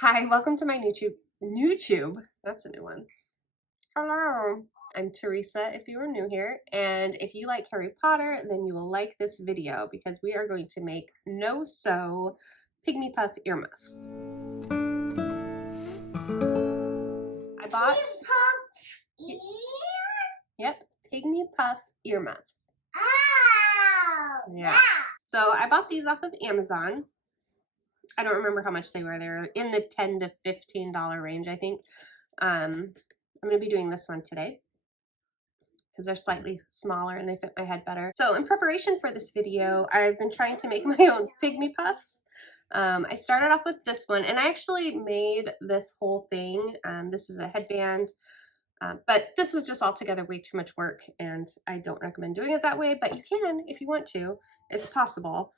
Hi, welcome to my YouTube. That's a new one. Hello, I'm Theresa if you are new here, and if you like Harry Potter, then you will like this video because we are going to make no-sew Pygmy Puff earmuffs. I bought Yep, Pygmy Puff earmuffs. Oh! Yeah. So I bought these off of Amazon. I don't remember how much they were. They're in the $10 to $15 range, I think. I'm going to be doing this one today because they're slightly smaller and they fit my head better. So in preparation for this video, I've been trying to make my own Pygmy Puffs. I started off with this one, and I actually made this whole thing. This is a headband, but this was just altogether way too much work, and I don't recommend doing it that way, but you can if you want to. It's possible.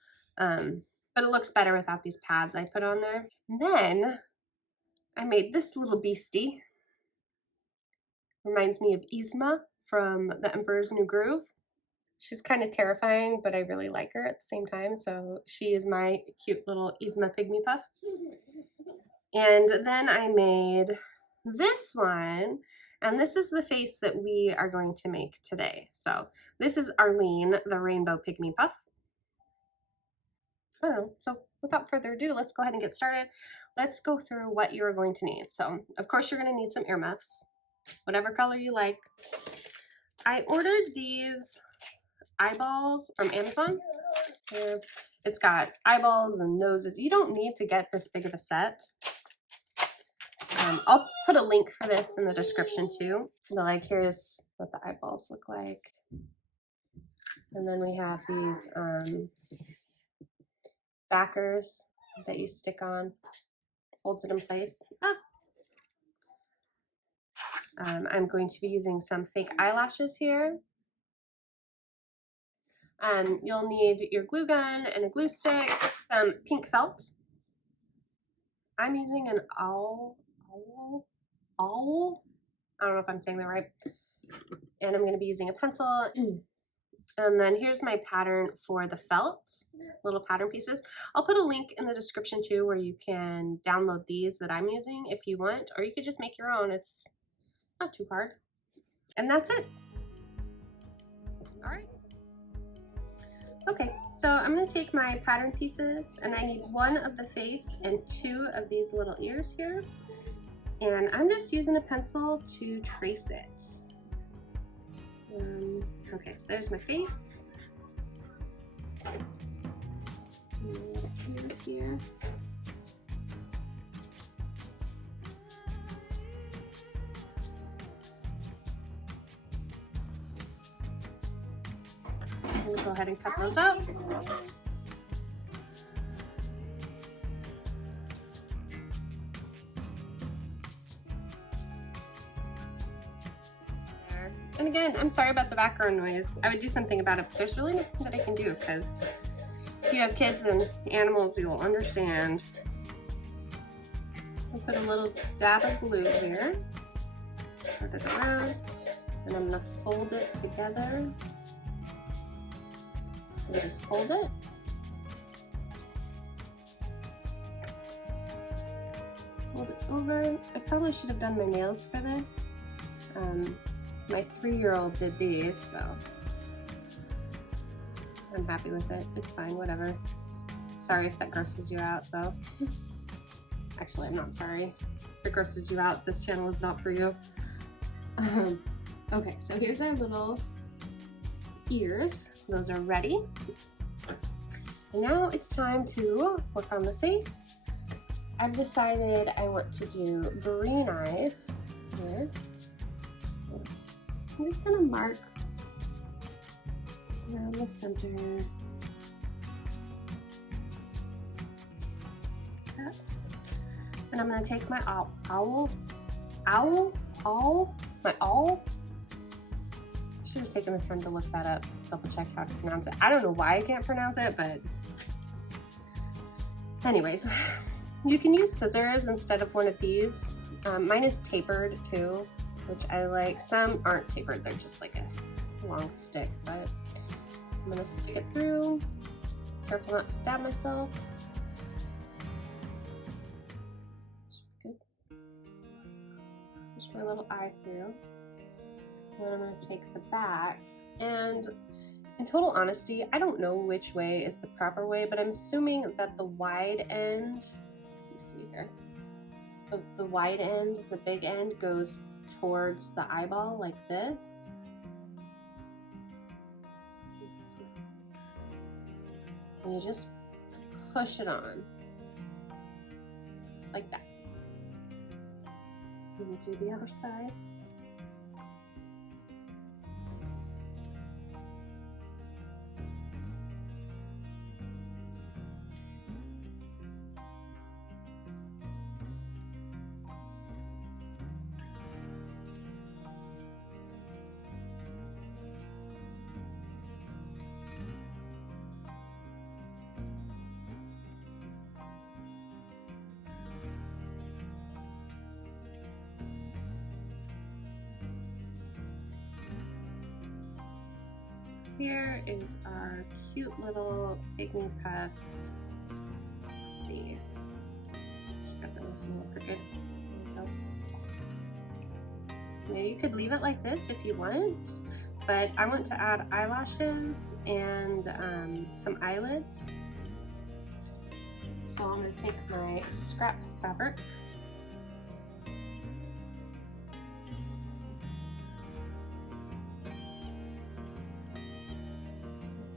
But it looks better without these pads I put on there. And then I made this little beastie. Reminds me of Yzma from The Emperor's New Groove. She's kind of terrifying, but I really like her at the same time. So she is my cute little Yzma Pygmy Puff. And then I made this one, and this is the face that we are going to make today. So this is Arlene, the Rainbow Pygmy Puff. So without further ado, let's go ahead and get started. Let's go through what you're going to need. So of course you're going to need some earmuffs, whatever color you like. I ordered these eyeballs from Amazon. It's got eyeballs and noses. You don't need to get this big of a set. I'll put a link for this in the description too. But like, here's what the eyeballs look like. And then we have these backers that you stick on, holds it in place. I'm going to be using some fake eyelashes here. You'll need your glue gun and a glue stick, some pink felt. I'm using an owl. I don't know if I'm saying that right. And I'm going to be using a pencil. And then here's my pattern for the felt, little pattern pieces. I'll put a link in the description too where you can download these that I'm using if you want, or you could just make your own. It's not too hard. And that's it. All right. Okay, so I'm going to take my pattern pieces, and I need one of the face and two of these little ears here. And I'm just using a pencil to trace it. Okay, so there's my face. Ears here. I'm going to go ahead and cut those up. And again, I'm sorry about the background noise. I would do something about it, but there's really nothing that I can do because if you have kids and animals, you will understand. I'll put a little dab of glue here, put it around, and I'm going to fold it together. And just hold it. Hold it over. I probably should have done my nails for this. My 3-year-old did these, so I'm happy with it. It's fine, whatever. Sorry if that grosses you out, though. Actually, I'm not sorry. If it grosses you out, this channel is not for you. Okay, so here's our little ears. Those are ready. And now it's time to work on the face. I've decided I want to do green eyes here. I'm just gonna mark around the center. That. And I'm gonna take my owl. I should have taken the time to look that up, double check how to pronounce it. I don't know why I can't pronounce it, but anyways, you can use scissors instead of one of these. Mine is tapered too, which I like. Some aren't tapered, they're just like a long stick, but I'm gonna stick it through. Careful not to stab myself. push my little eye through. And then I'm going to take the back, and in total honesty, I don't know which way is the proper way, but I'm assuming that the wide end, let me see here, the wide end, the big end goes towards the eyeball like this. And you just push it on like that. Let me do the other side. Here is our cute little Pygmy puff face. She got the nose a little crooked. There we go. Maybe you could leave it like this if you want, but I want to add eyelashes and some eyelids. So I'm going to take my scrap fabric.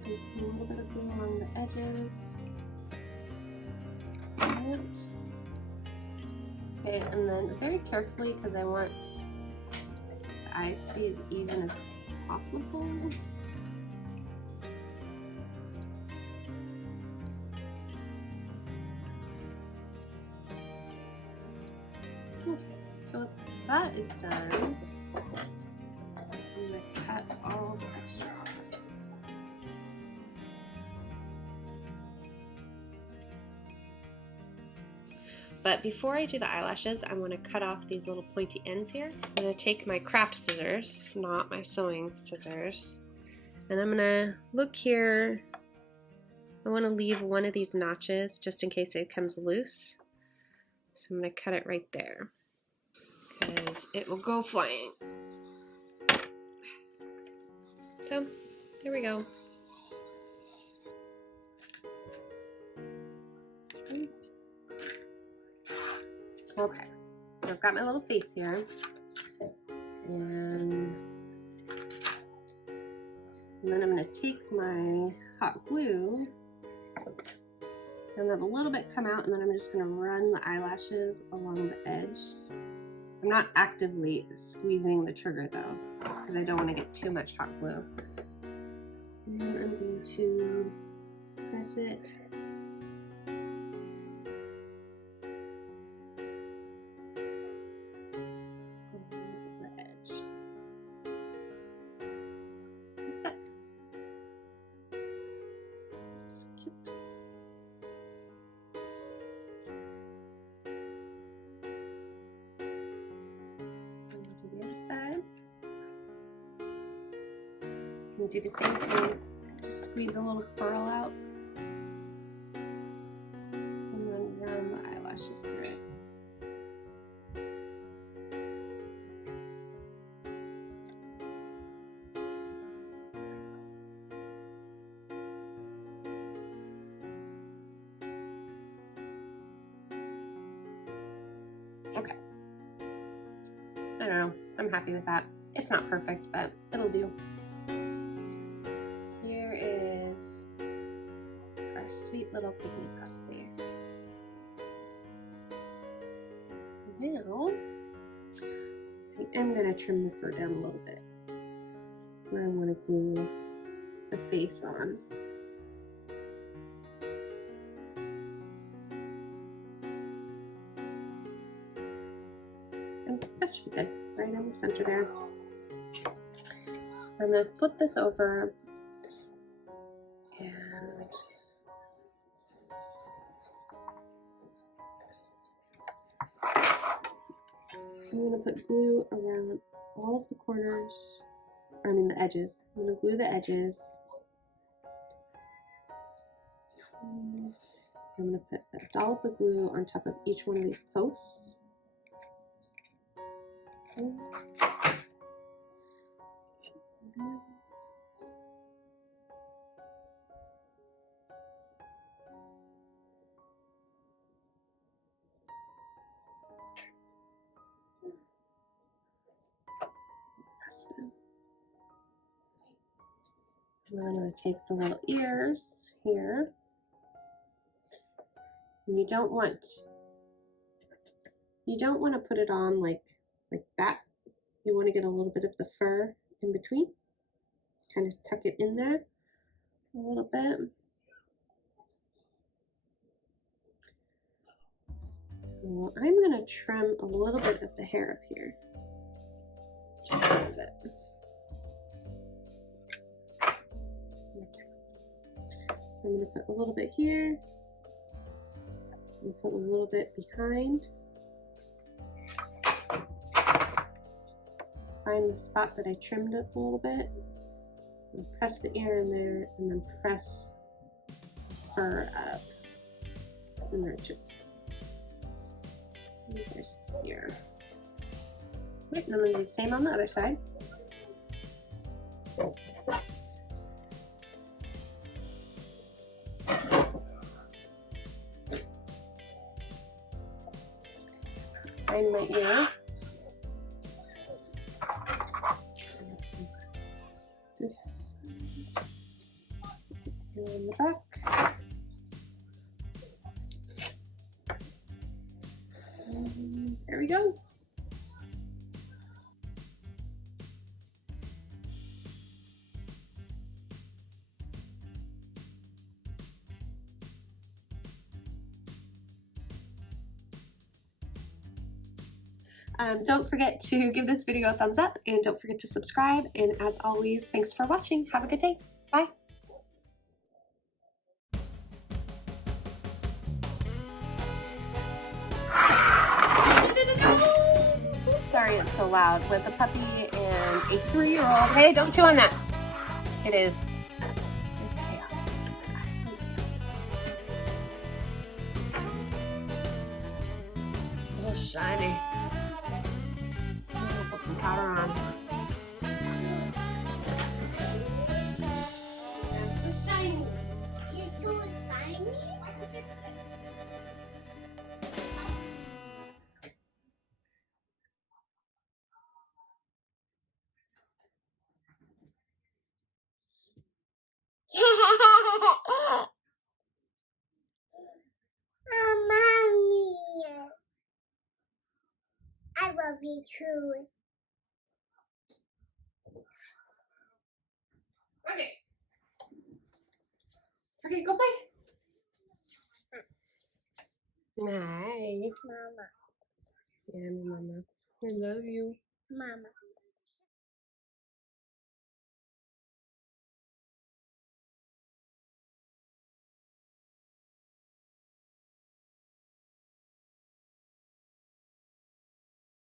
A little bit of glue along the edges. Okay, and then very carefully, because I want the eyes to be as even as possible. Okay, so once that is done, I'm going to cut all the extra off. But before I do the eyelashes, I want to cut off these little pointy ends here. I'm going to take my craft scissors, not my sewing scissors, and I'm going to look here. I want to leave one of these notches just in case it comes loose. So I'm going to cut it right there because it will go flying. So there we go. Okay, I've got my little face here, and then I'm going to take my hot glue and let a little bit come out, and then I'm just going to run the eyelashes along the edge. I'm not actively squeezing the trigger though, because I don't want to get too much hot glue. And I'm going to press it. The other side. And do the same thing. Just squeeze a little curl out. And then run the eyelashes through it. Okay. I don't know. I'm happy with that. It's not perfect, but it'll do. Here is our sweet little Pygmy puff face. So now, I am going to trim the fur down a little bit where I want to glue the face on. And that should be good, right in the center there. I'm going to flip this over and I'm going to put glue around all of the corners, I mean the edges. I'm going to glue the edges. And I'm going to put a dollop of glue on top of each one of these posts. And I'm going to take the little ears here. And you don't want to put it on like that. You want to get a little bit of the fur in between. Kind of tuck it in there a little bit. So I'm going to trim a little bit of the hair up here. Just a little bit. So I'm going to put a little bit here. And put a little bit behind. Find the spot that I trimmed up a little bit. And press the ear in there, and then press the fur up. And there's his ear. Right, and I'm going to do the same on the other side. Find my ear. This here in the back. And there we go. Don't forget to give this video a thumbs up, and don't forget to subscribe. And as always, thanks for watching. Have a good day. Bye. Sorry it's so loud with a puppy and a 3-year-old. Hey, don't chew on that. It's chaos. Absolute chaos. A little shiny. Put some powder on. So shiny. She's so shiny. Oh, mommy. I love you too. Okay. Okay, go play. Night. Mama. Yeah, Mama. I love you. Mama.